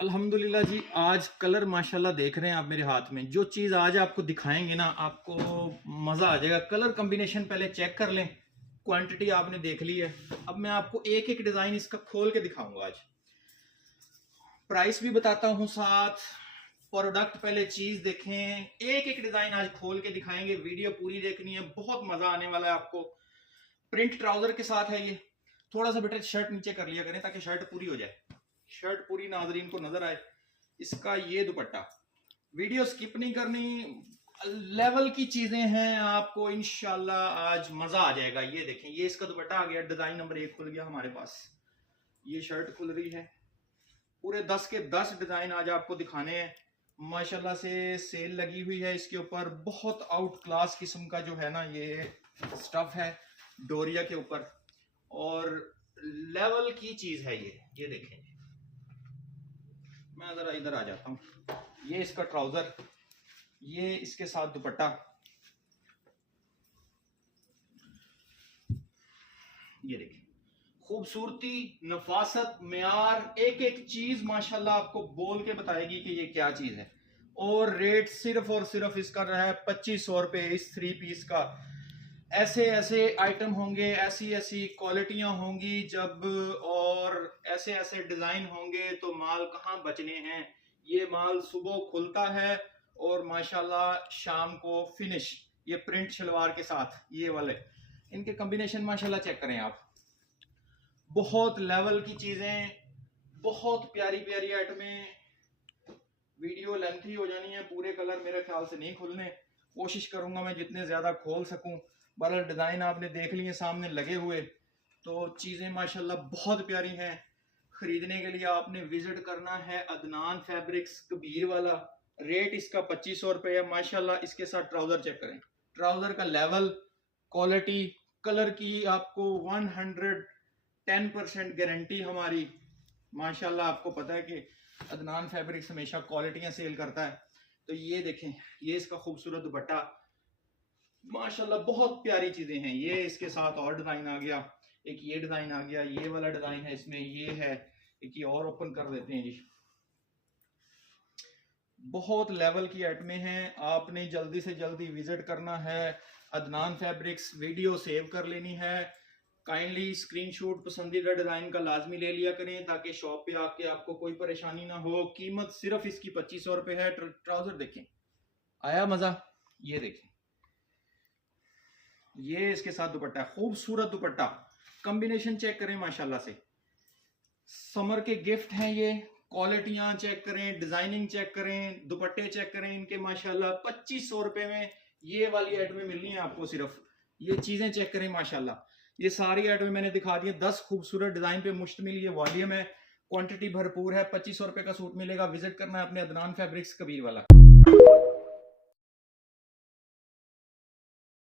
अल्हम्दुलिल्लाह जी। आज कलर माशाल्लाह देख रहे हैं आप मेरे हाथ में। जो चीज़ आज आपको दिखाएंगे ना, आपको मज़ा आ जाएगा। कलर कॉम्बिनेशन पहले चेक कर लें। क्वांटिटी आपने देख ली है। अब मैं आपको एक एक डिज़ाइन इसका खोल के दिखाऊंगा आज। प्राइस भी बताता हूँ साथ। प्रोडक्ट पहले चीज़ देखें, एक एक डिज़ाइन आज खोल के दिखाएंगे। वीडियो पूरी देखनी है, बहुत मज़ा आने वाला है आपको। प्रिंट ट्राउज़र के साथ है ये। थोड़ा सा बेटा शर्ट नीचे कर लिया करें ताकि शर्ट पूरी हो जाए, शर्ट पूरी नाजरीन को नजर आए। इसका ये दुपट्टा, वीडियो स्किप नहीं करनी, लेवल की चीजें हैं, आपको इंशाल्लाह आज मजा आ जाएगा। ये देखें, ये इसका दुपट्टा आ गया, डिजाइन नंबर 1 खुल गया हमारे पास। ये शर्ट खुल रही है। पूरे 10 के 10 डिजाइन आज आपको दिखाने हैं। माशाल्लाह से सेल लगी हुई है इसके ऊपर। बहुत आउट क्लास किस्म का जो है ना ये स्टफ है डोरिया के ऊपर, और लेवल की चीज है ये देखें। मैं जरा इधर आ जाता हूँ। ये इसका ट्राउजर, ये इसके साथ दुपट्टा, ये देखिए खूबसूरती, नफासत, म्यार, एक एक चीज माशाल्लाह आपको बोल के बताएगी कि ये क्या चीज है। और रेट सिर्फ और सिर्फ इसका रहा है 2500 रुपये इस 3 पीस का। ऐसे ऐसे आइटम होंगे, ऐसी ऐसी क्वालिटियां होंगी जब, और ऐसे ऐसे डिजाइन होंगे तो माल कहाँ बचने हैं। ये माल सुबह खुलता है और माशाल्लाह शाम को फिनिश। ये प्रिंट शलवार के साथ ये वाले, इनके कॉम्बिनेशन माशाल्लाह चेक करें आप। बहुत लेवल की चीजें, बहुत प्यारी प्यारी आइटमें। वीडियो लेंथी हो जानी है, पूरे कलर मेरे ख्याल से नहीं खुलने। कोशिश करूंगा मैं जितने ज्यादा खोल सकूं। बहरहाल डिजाइन आपने देख लिए सामने लगे हुए, तो चीजें माशाल्लाह बहुत प्यारी हैं। खरीदने के लिए आपने विजिट करना है अदनान फैब्रिक्स कबीर वाला। रेट इसका 2500 रुपये है। माशाल्लाह इसके साथ ट्राउजर चेक करें, ट्राउजर का लेवल, क्वालिटी, कलर की आपको 110% गारंटी हमारी। माशाल्लाह आपको पता है कि अदनान फैब्रिक्स हमेशा क्वालिटियां सेल करता है। तो ये देखें, ये इसका खूबसूरत दुपट्टा, माशाल्लाह बहुत प्यारी चीजें हैं। ये इसके साथ और डिजाइन आ गया, एक ये डिजाइन आ गया, ये वाला डिजाइन है इसमें, ये है एक, ये और ओपन कर देते हैं जी। बहुत लेवल की आइटमें हैं, आपने जल्दी से जल्दी विजिट करना है अदनान फैब्रिक्स। वीडियो सेव कर लेनी है, काइंडली स्क्रीनशॉट पसंदीदा डिजाइन का लाजमी ले लिया करें ताकि शॉप पे आके आपको कोई परेशानी ना हो। कीमत सिर्फ इसकी 2500 रुपये है। ट्राउजर देखें, आया मजा। ये देखें, ये इसके साथ दुपट्टा, खूबसूरत दुपट्टा, कॉम्बिनेशन चेक करें माशाल्लाह से। समर के गिफ्ट हैं ये। क्वालिटियां चेक करें, डिजाइनिंग चेक करें, दुपट्टे चेक करें इनके। माशाल्लाह 2500 रुपए में ये वाली आइटमें मिलनी है आपको सिर्फ। ये चीजें चेक करें माशाल्लाह। ये सारी आइटमें मैंने दिखा दी है, 10 खूबसूरत डिजाइन पे मुश्तमिल ये वॉल्यूम है। क्वांटिटी भरपूर है। 2500 रुपए का सूट मिलेगा। विजिट करना है अपने अदनान फैब्रिक्स कबीर वाला।